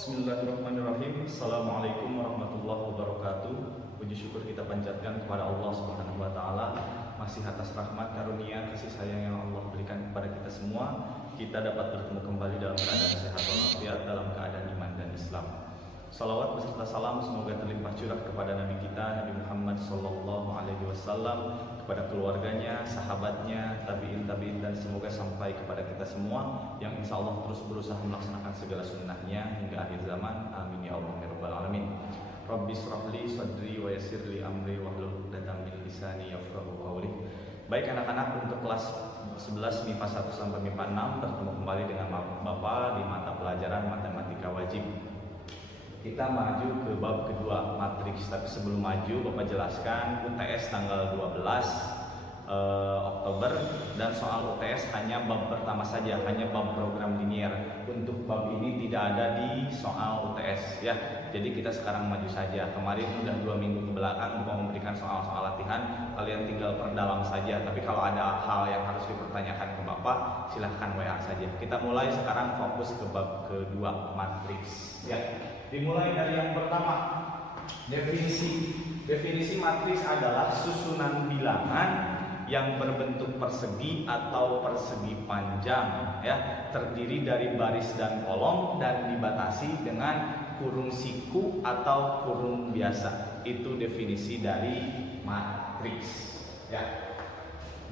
Bismillahirrahmanirrahim. Assalamualaikum warahmatullahi wabarakatuh. Puji syukur kita panjatkan kepada Allah Subhanahu wa taala masih atas rahmat karunia kasih sayang yang Allah berikan kepada kita semua. Kita dapat bertemu kembali dalam keadaan sehat walafiat, dalam keadaan iman dan Islam. Salawat beserta salam semoga terlimpah curah kepada Nabi kita Nabi Muhammad Sallallahu Alaihi Wasallam, kepada keluarganya, sahabatnya, tabiin dan semoga sampai kepada kita semua yang insya Allah terus berusaha melaksanakan segala sunnahnya hingga akhir zaman. Amin ya Allah ya Rabbal Alamin. Rabbi shrahli sadri wa yassirli amri wahlul 'uqdatam min lisani yafqahu qawli. Baik anak-anak, untuk kelas 11 MIPA 1 sampai MIPA 6 bertemu kembali dengan Bapak di mata pelajaran matematika wajib. Kita maju ke bab kedua, matriks. Tapi sebelum maju, Bapak jelaskan UTS tanggal 12 Oktober, dan soal UTS hanya bab pertama saja, hanya bab program linier. Untuk bab ini tidak ada di soal UTS ya. Jadi kita sekarang maju saja. Kemarin udah 2 minggu ke belakang Bapak memberikan soal-soal latihan, kalian tinggal perdalam saja. Tapi kalau ada hal yang harus dipertanyakan ke Bapak, silahkan WA saja. Kita mulai sekarang fokus ke bab kedua, matriks ya. Dimulai dari yang pertama, definisi. Definisi matriks adalah susunan bilangan yang berbentuk persegi atau persegi panjang ya, terdiri dari baris dan kolom dan dibatasi dengan kurung siku atau kurung biasa. Itu definisi dari matriks ya.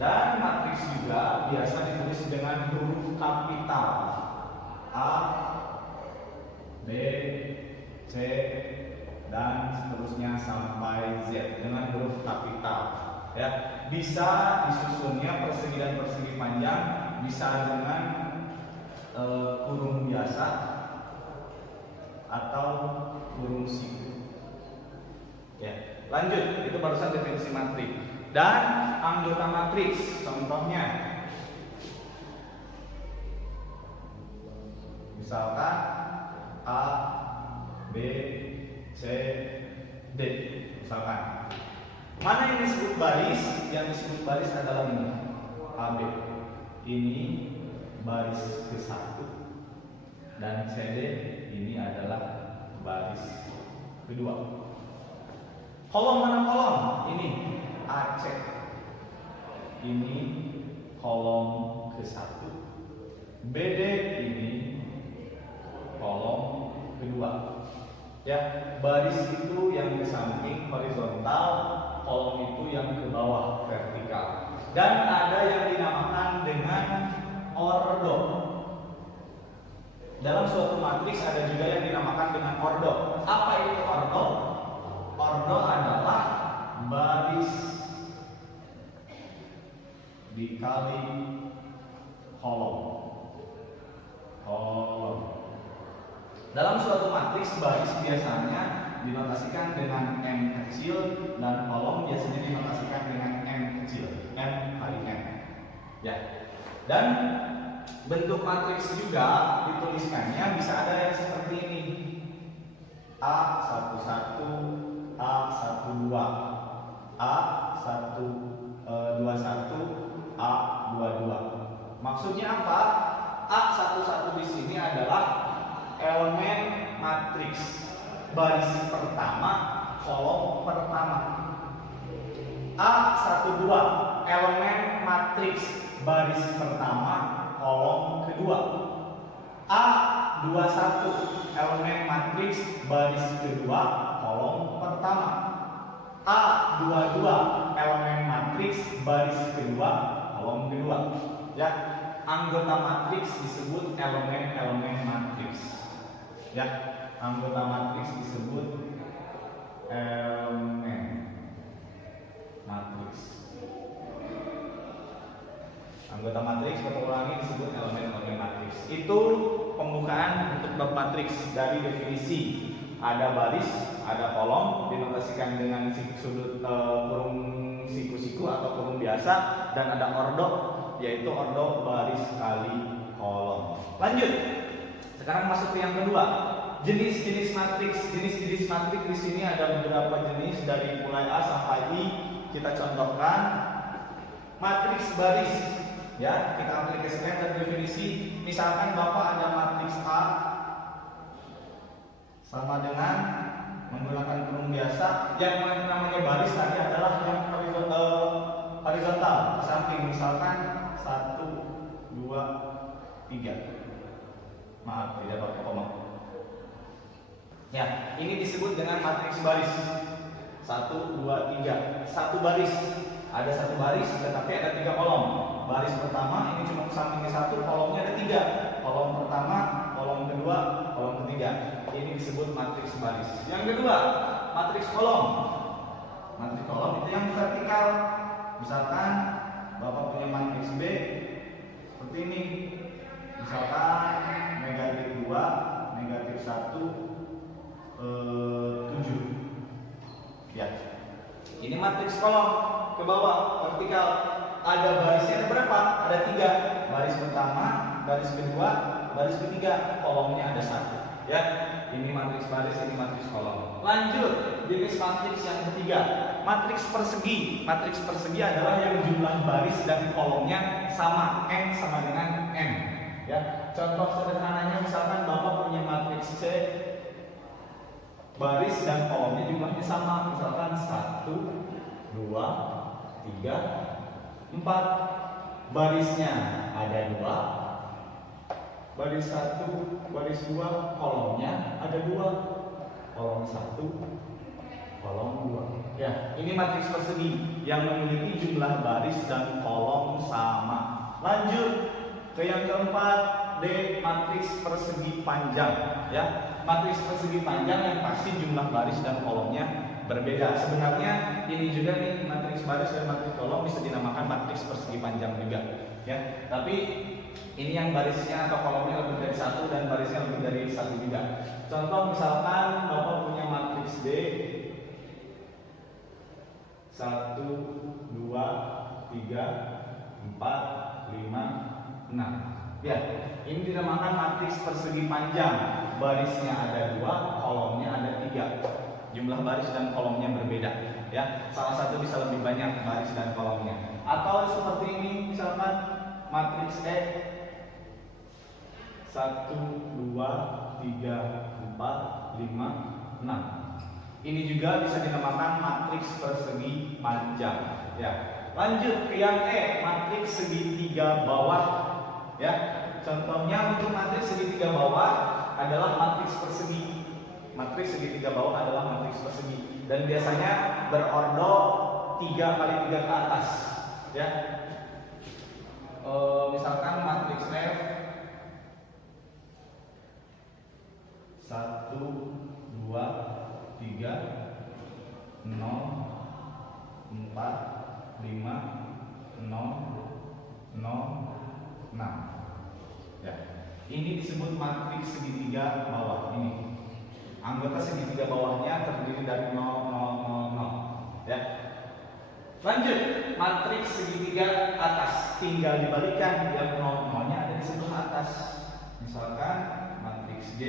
Dan matriks juga biasa ditulis dengan huruf kapital A, B, C, dan seterusnya sampai Z dengan huruf kapital ya. Bisa disusunnya persegi dan persegi panjang, bisa dengan kurung biasa atau kurung siku ya. Lanjut, itu barusan definisi matriks. Dan anggota matriks, contohnya misalkan A, B, C, D misalkan. Mana yang disebut baris? Yang disebut baris adalah ini, AB. Ini baris ke-1 dan CD ini adalah baris kedua. Kolom mana kolom? Ini AC. Ini kolom ke-1. BD ini kolom kedua. Ya, baris itu yang ke samping horizontal, kolom itu yang ke bawah vertikal. Dan ada yang dinamakan dengan ordo. Dalam suatu matriks ada juga yang dinamakan dengan ordo. Apa itu ordo? Ordo adalah baris dikali kolom. Dalam suatu matriks, baris biasanya dinotasikan dengan M kecil dan kolom biasanya dinotasikan dengan M kecil, M kali M ya. Dan bentuk matriks juga dituliskannya bisa ada yang seperti ini, A11, A12, A21, A22. Maksudnya apa? A11 di sini adalah elemen matriks baris pertama, kolom pertama. A12 elemen matriks baris pertama, kolom kedua. A21 elemen matriks baris kedua, kolom pertama. A22 elemen matriks baris kedua, kolom kedua ya. Anggota matriks disebut elemen-elemen matriks ya. Anggota matriks disebut elemen matriks. Anggota matriks, kita ulangi, disebut elemen-elemen matriks. Itu pembukaan untuk bab matriks. Dari definisi, ada baris, ada kolom, dinotasikan dengan sudut kurung siku-siku atau kurung biasa, dan ada ordo, yaitu ordo baris kali kolom. Lanjut. Sekarang masuk ke yang kedua. Jenis-jenis matriks. Jenis-jenis matriks di sini ada beberapa jenis dari mulai A sampai I. Kita contohkan matriks baris. Ya, kita aplikasikan dan definisi. Misalkan Bapak ada matriks A, sama dengan menggunakan kurung biasa. Yang namanya baris tadi adalah yang horizontal ke samping, misalkan 1, 2, 3. Maaf, tidak pakai koma. Ya, ini disebut dengan matriks baris. 1, 2, 3. Satu baris. Ada satu baris, tetapi ada 3 kolom. Baris pertama ini cuma sampingnya 1, kolomnya ada 3. Kolom pertama, kolom kedua, kolom ketiga. Ini disebut matriks baris. Yang kedua, matriks kolom. Matriks kolom itu yang vertikal. Misalkan Bapak punya matriks B seperti ini. Misalkan negatif 2, negatif 1, 7. Ya. Ini matriks kolom ke bawah vertikal. Ada barisnya ada berapa? Ada 3. Baris pertama, baris kedua, baris ketiga. Kolomnya ada 1. Ya. Ini matriks baris, ini matriks kolom. Lanjut, jenis matriks yang ketiga, matriks persegi. Matriks persegi adalah yang jumlah baris dan kolomnya sama, n sama dengan m. Ya, contoh sederhananya misalkan Bapak punya matriks C, baris dan kolomnya jumlahnya sama, misalkan 1, 2, 3, 4. Barisnya ada 2. Baris 1, baris 2, kolomnya ada 2. Kolom 1, kolom 2. Ya, ini matriks persegi yang memiliki jumlah baris dan kolom sama. Lanjut ke yang keempat, D, matriks persegi panjang. Ya, matriks persegi panjang yang pasti jumlah baris dan kolomnya berbeda. Sebenarnya ini juga nih matriks baris dan matriks kolom bisa dinamakan matriks persegi panjang juga. Ya, tapi ini yang barisnya atau kolomnya lebih dari 1 dan barisnya lebih dari 1 juga. Contoh misalkan Bapak punya matriks D 1, 2, 3, 4, 5, 6. Ya, ini dinamakan matriks persegi panjang. Barisnya ada 2, kolomnya ada 3. Jumlah baris dan kolomnya berbeda. Ya, salah satu bisa lebih banyak baris dan kolomnya. Atau seperti ini misalkan matriks E 1, 2, 3, 4, 5, 6. Ini juga bisa dinamakan matriks persegi panjang. Ya. Lanjut ke yang E, matriks segitiga bawah. Ya. Contohnya untuk matriks segitiga bawah adalah matriks persegi. Matriks segitiga bawah adalah matriks persegi dan biasanya berordol 3 kali 3 ke atas. Ya. Misalkan matriks F 1, 2, 3, 0, 4, 5, 0, 0, 6. Ya. Ini disebut matriks segitiga bawah ini. Anggota segitiga bawahnya terdiri dari 0, 0, 0, 0. Ya. Lanjut, matriks segitiga atas tinggal dibalikan, yang 0, 0-nya ada di sebelah atas. Misalkan matriks G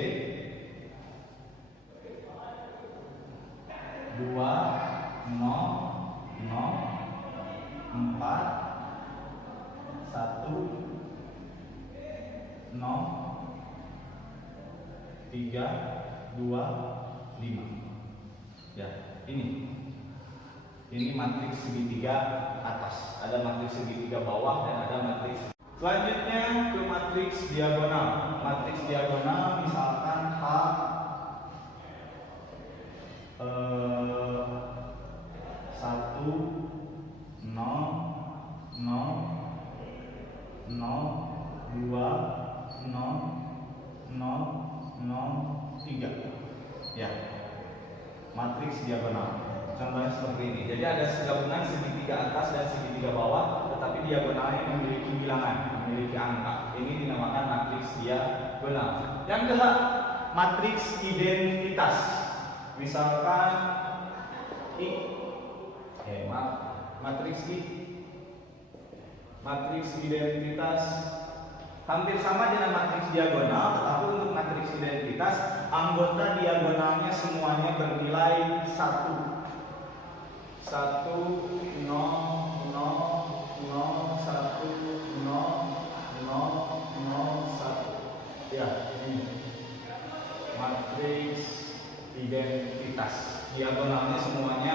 2, 0, 0, 4, 1, 0, 3, 2, 5. Ya, ini matriks segitiga atas. Ada matriks segitiga bawah dan ada matriks. Selanjutnya ke matriks diagonal. Matriks diagonal misalkan H 1, 0, 0, 0, 2, 0, 0, 0, 3. Ya, matriks diagonal. Contohnya seperti ini. Jadi ada gabungan segitiga atas dan segitiga bawah, tetapi diagonalnya memiliki bilangan, memiliki angka. Ini dinamakan matriks diagonal. Yang kedua, matriks identitas. Misalkan matriks I. Matriks identitas hampir sama dengan matriks diagonal, tetapi untuk matriks identitas anggota diagonalnya semuanya bernilai 1. 1, 0, 0, 0, 1, 0, 0, 0, 1. Ya, ini matriks identitas. Diagonalnya semuanya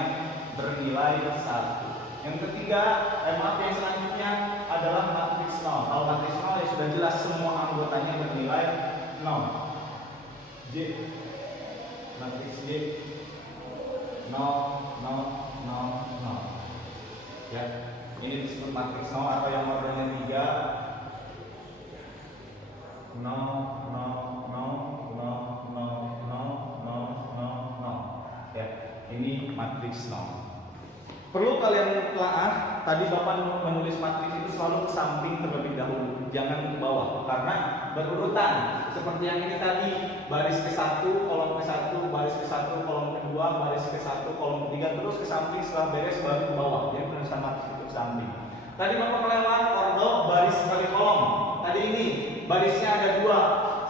bernilai 1. Yang ketiga, yang selanjutnya adalah matriks 0. Kalau matriks 0 ya sudah jelas semua anggotanya bernilai 0. J, matriks J 0, 0, 0, 0. Ya, ini disebut matriks 0 atau yang ordernya 3. 0, 0, 0, 0, 0, 0, 0, 0. Ya, ini matriks 0. Perlu kalian telaah, tadi Bapak menulis matriks itu selalu ke samping terlebih dahulu, jangan ke bawah, karena berurutan. Seperti yang ini tadi, baris ke-1, kolom ke-1, baris ke-1, kolom kedua, baris ke-1, kolom ketiga, terus ke samping setelah beres baru ke bawah. Jadi penulisan matriks itu ke samping. Tadi Bapak kelewat ordo baris kali kolom. Tadi ini barisnya ada 2,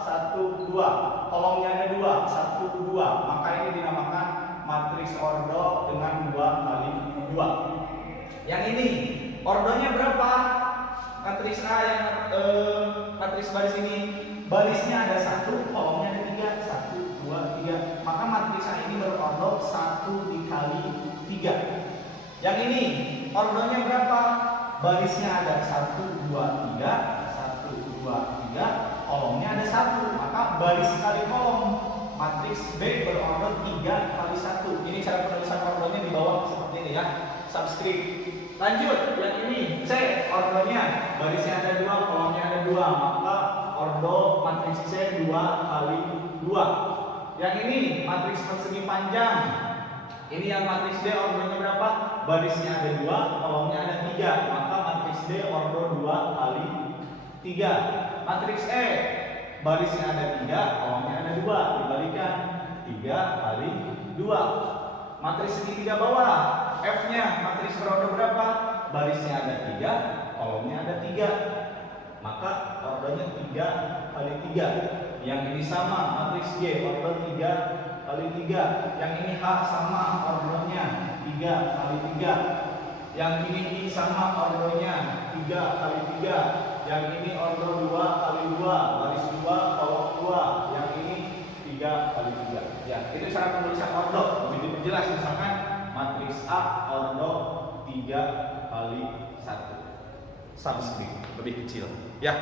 1, 2, kolomnya ada 2, 1, 2. Maka ini dinamakan matriks ordo dengan 2 kali 2. Yang ini ordonya berapa? Matriks A yang matriks baris ini barisnya ada 1, kolomnya ada 3, 1, 2, 3. Maka matriks A ini berordo 1 dikali 3. Yang ini ordonya berapa? Barisnya ada 1, 2, 3, 1, 2, 3, kolomnya ada 1. Maka baris kali kolom. Matriks B berordo 3 kali 1. Ini cara penulisan ordonya di bawah seperti ini ya. Subscript. Lanjut, yang ini C ordonya barisnya ada 2, kolomnya ada 2. Maka ordo matriks C 2 kali 2. Yang ini matriks persegi panjang. Ini yang matriks D ordonya berapa? Barisnya ada 2, kolomnya ada 3. Maka matriks D ordo 2 kali 3. Matriks E barisnya ada 3, kolomnya ada 2, dibalikan 3 kali 2. Matriks segitiga bawah, F-nya matriks berordo berapa? Barisnya ada 3, kolomnya ada 3. Maka ordonya 3 kali 3. Yang ini sama, matriks G ordo 3 kali 3. Yang ini H sama ordonya 3 kali 3. Yang ini I sama ordonya 3 kali 3. Yang ini ordo 2 kali 2, baris 2, kolom 2. Yang ini 3 kali 3. Ya, itu cara penulisan ordo. Lebih jelas misalkan matriks A ordo 3 kali 1. Subscript lebih kecil. Ya.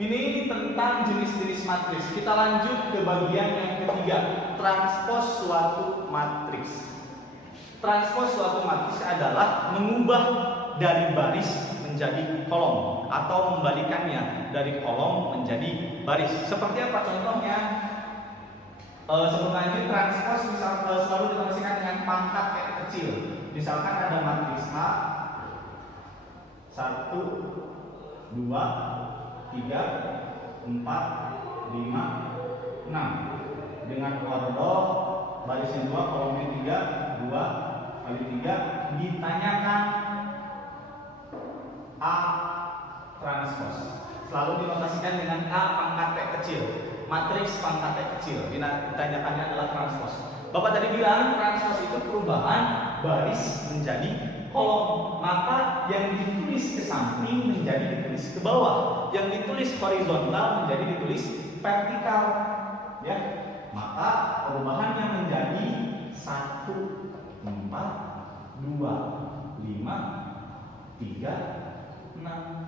Ini tentang jenis-jenis matriks. Kita lanjut ke bagian yang ketiga, transpos suatu matriks. Transpos suatu matriks adalah mengubah dari baris menjadi kolom atau membalikannya dari kolom menjadi baris. Seperti apa contohnya? Sebelum lanjut, transpos selalu dituliskan dengan pangkat yang kecil. Misalkan ada matriks A 1, 2, 3, 4, 5, 6 dengan ordo barisnya 2, kolomnya 3, 2 kali 3. Ditanyakan A transpos, selalu dinotasikan dengan A pangkat T kecil, matriks pangkat T kecil. Ditanyakannya adalah transpos. Bapak tadi bilang transpos itu perubahan baris menjadi kolom. Maka yang ditulis ke samping menjadi ditulis ke bawah, yang ditulis horizontal menjadi ditulis vertikal. Ya, maka perubahannya menjadi 1, 4, 2, 5, 3, 6.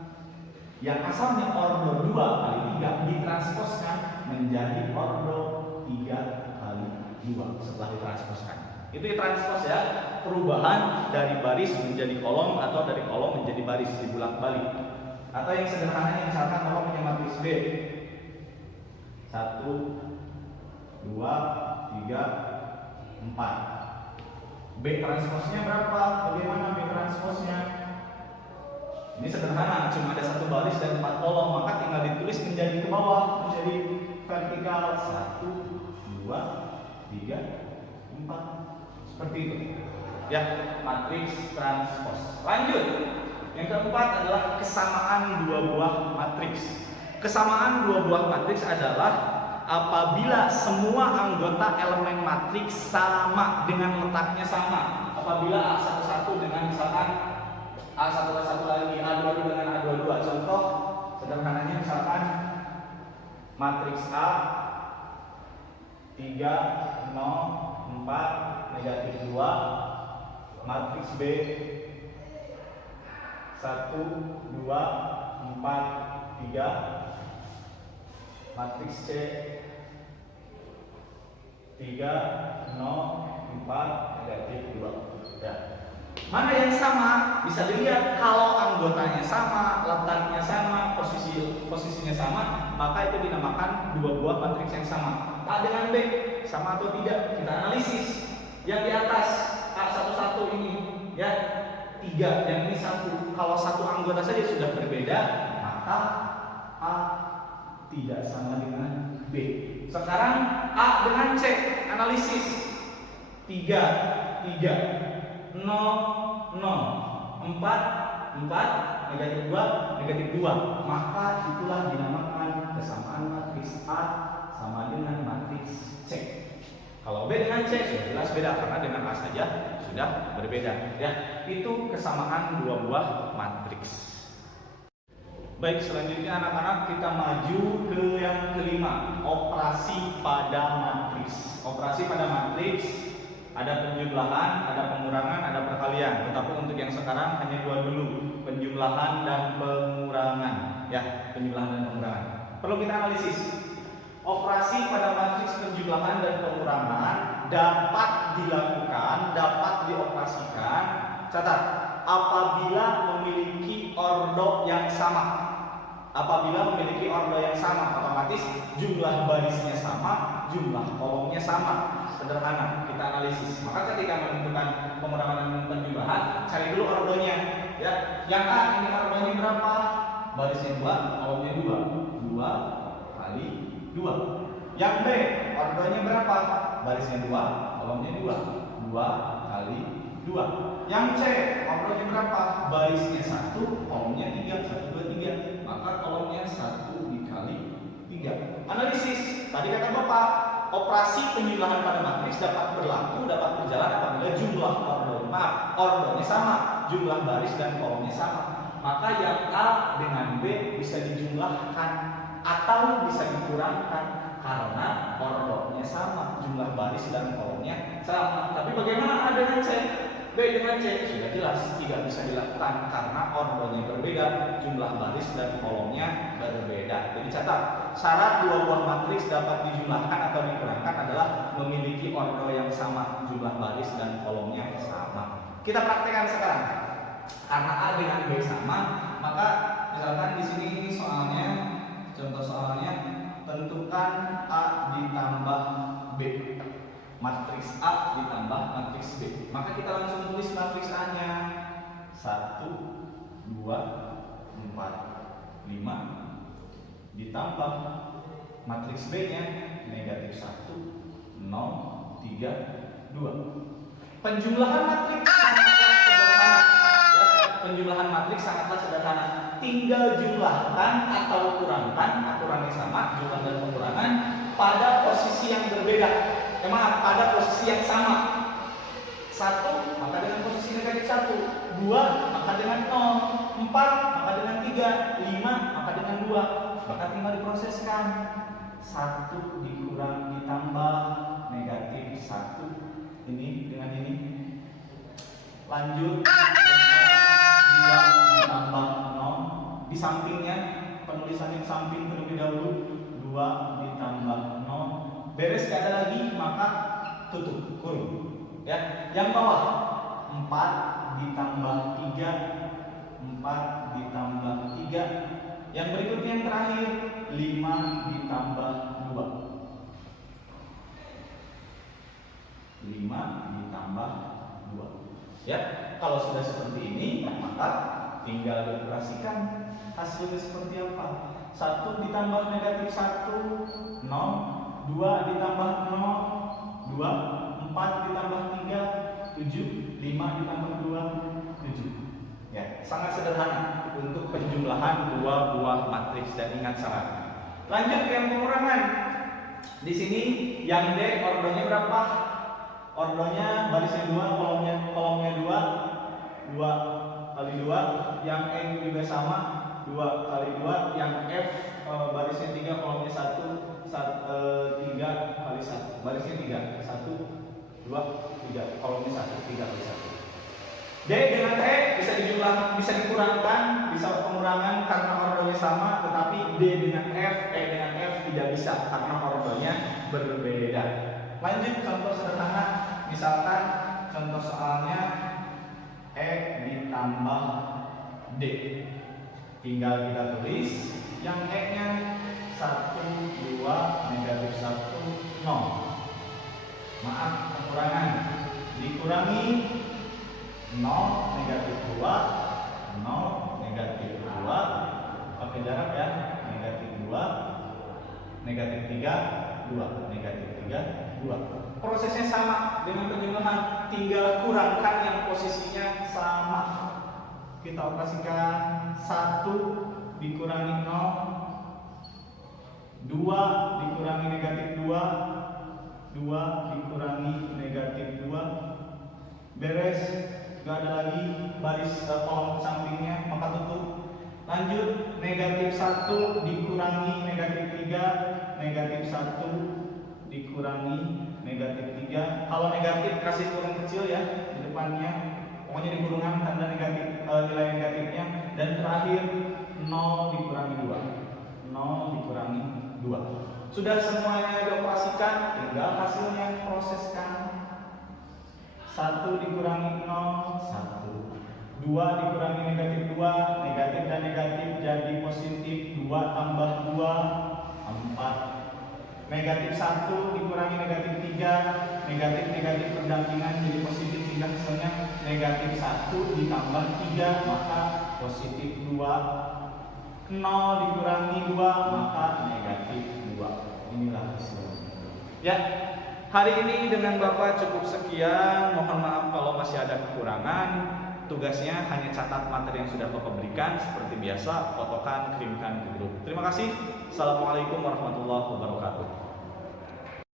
Yang asalnya ordo 2 kali 3 ditransposkan menjadi ordo 3 kali 2 setelah ditransposkan. Itu transpos ya, perubahan dari baris menjadi kolom atau dari kolom menjadi baris, dibulak-balik. Atau yang sederhananya misalkan kalau punya matriks B 1, 2, 3, 4. B transposnya berapa? Bagaimana B transposnya? Ini sederhana, cuma ada 1 baris dan 4 kolom, maka tinggal ditulis menjadi ke bawah, menjadi vertikal 1, 2, 3, 4. Seperti itu. Ya, matriks transpos. Lanjut. Yang keempat adalah kesamaan dua buah matriks. Kesamaan dua buah matriks adalah apabila semua anggota elemen matriks sama dengan letaknya sama. Apabila A11 dengan misalkan A11 lagi, A22 dengan A22. Contoh sederhananya misalkan matriks A 3, 3, 0, 4, negatif 2. Matriks B 1, 2, 4, 3. Matriks C 3, 0, 4, negatif 2. Ya. Mana yang sama? Bisa dilihat kalau anggotanya sama, letaknya sama, posisinya sama, maka itu dinamakan dua buah matriks yang sama. A dengan B sama atau tidak? Kita analisis. Yang di atas A11 ini ya 3, yang ini 1. Kalau satu anggota saja sudah berbeda, maka A tidak sama dengan B. Sekarang A dengan C, analisis. 3, 0, 0, 4, 4, negatif 2, negatif 2. Maka itulah dinamakan kesamaan matriks A sama dengan matriks C. Kalau B dengan C sudah jelas beda karena dengan A saja sudah berbeda. Ya, itu kesamaan dua buah matriks. Baik, selanjutnya anak-anak kita maju ke yang kelima, operasi pada matriks. Operasi pada matriks ada penjumlahan, ada pengurangan, ada perkalian. Tetapi untuk yang sekarang hanya dua dulu, penjumlahan dan pengurangan. Ya, penjumlahan dan pengurangan. Perlu kita analisis. Operasi pada matriks penjumlahan dan pengurangan dapat dilakukan, dapat dioperasikan. Catat, apabila memiliki ordo yang sama. Apabila memiliki ordo yang sama, otomatis jumlah barisnya sama, jumlah kolomnya sama. Sederhana, kita analisis. Maka ketika menentukan pengurangan dan penjumlahan, cari dulu ordonya. Ya, yang A ini ordonya berapa? Barisnya 2, kolomnya 2. 2 kali 2. Yang B, ordonya berapa? Barisnya 2, kolomnya 2. 2 kali 2. Yang C, ordonya berapa? Barisnya 1, kolomnya 3. 1, 2, 3. Maka kolomnya 1 dikali 3. Analisis. Tadi kata Bapak, operasi penjumlahan pada matriks dapat berlaku, dapat berjalan apabila jumlah ordonya sama, jumlah baris dan kolomnya sama. Maka yang A dengan B bisa dijumlahkan atau bisa dikurangkan karena ordonya sama, jumlah baris dan kolomnya sama. Tapi bagaimana A dengan C? B dengan C sudah jelas tidak bisa dilakukan karena ordonya berbeda, jumlah baris dan kolomnya berbeda. Jadi catat, syarat dua buah matriks dapat dijumlahkan atau dikurangkan adalah memiliki ordo yang sama, jumlah baris dan kolomnya sama. Kita praktekkan sekarang. Karena A dengan B sama, maka misalkan di sini soalnya, contoh soalnya, tentukan A ditambah B. Matriks A ditambah matriks B. Maka kita langsung tulis matriks A-nya. 1, 2, 4, 5 ditambah matriks B-nya negatif 1, 0, 3, 2. Penjumlahan matriks sangatlah sederhana. Ya, penjumlahan matriks sangatlah sederhana. Tinggal jumlahkan atau kurangkan, aturannya sama, jumlah dan pengurangan pada posisi yang berbeda. Maaf, pada posisi yang sama. 1 maka dengan posisi negatif 1, 2 maka dengan 0, 4 maka dengan 3, 5 maka dengan 2. Maka tinggal diproseskan. 1 dikurang ditambah negatif 1. Ini dengan ini. Lanjut 2 ditambah 0. Di sampingnya penulisan yang samping terlebih dahulu. 2 ditambah 0. Beres gak ada lagi, maka tutup, kurung. Ya, yang bawah 4 ditambah 3, 4 ditambah 3. Yang berikutnya yang terakhir 5 ditambah 2. 5 ditambah 2. Ya, kalau sudah seperti ini, maka tinggal dioperasikan. Hasilnya seperti apa? 1 ditambah negatif 1, 0. 2 ditambah 0, 2, 4 ditambah 3, 7, 5 ditambah 2, 7. Ya, sangat sederhana untuk penjumlahan dua buah matriks dan ingat syarat. Lanjut ke yang pengurangan. Di sini yang D ordonya berapa? Ordonya barisnya 2, kolomnya 2, 2 kali 2. Yang E juga sama, 2 kali 2. Yang F barisnya 3, kolomnya 3 kali 1. Barisnya 3, 1, 2, 3, kolomnya 1, 3 kali 1. D dengan E bisa dijumlah, bisa dikurangkan, bisa pengurangan karena ordonya sama, tetapi D dengan F, E dengan F tidak bisa karena ordonya berbeda. Lanjut contoh sederhana, misalkan contoh soalnya E ditambah D. Tinggal kita tulis yang E-nya 1, 2, negatif 1, 0. Maaf, pengurangan. Dikurangi 0, negatif 2, 0, negatif 2, pakai jarak ya, negatif 2, negatif 3, 2, negatif 3, 2. Prosesnya sama dengan penjumlahan, tinggal kurangkan yang posisinya sama. Kita operasikan 1 dikurangi 0, 2 dikurangi negatif 2, 2 dikurangi negatif 2, beres. Gak ada lagi baris kolom sampingnya, maka tutup. Lanjut, negatif 1 dikurangi negatif 3, negatif 1 dikurangi negatif 3. Kalau negatif kasih kurung kecil ya di depannya, pokoknya di kurungan tanda negatif, nilai negatifnya. Dan terakhir 0 dikurangi 2, 0 dikurangi 2. Sudah semuanya dioperasikan, tinggal hasilnya proseskan. 1 dikurangi 0, 1. 2 dikurangi negatif 2, negatif dan negatif jadi positif. 2 tambah 2, 4. Negatif 1 dikurangi negatif 3, negatif berdampingan jadi positif, sehingga hasilnya negatif 1 ditambah 3 maka positif 2. 0 dikurangi 2 maka negatif 2. Inilah hasilnya. Ya. Hari ini dengan Bapak cukup sekian. Mohon maaf kalau masih ada kekurangan. Tugasnya hanya catat materi yang sudah Bapak berikan. Seperti biasa, fotokan, kirimkan ke grup. Terima kasih. Assalamualaikum warahmatullahi wabarakatuh.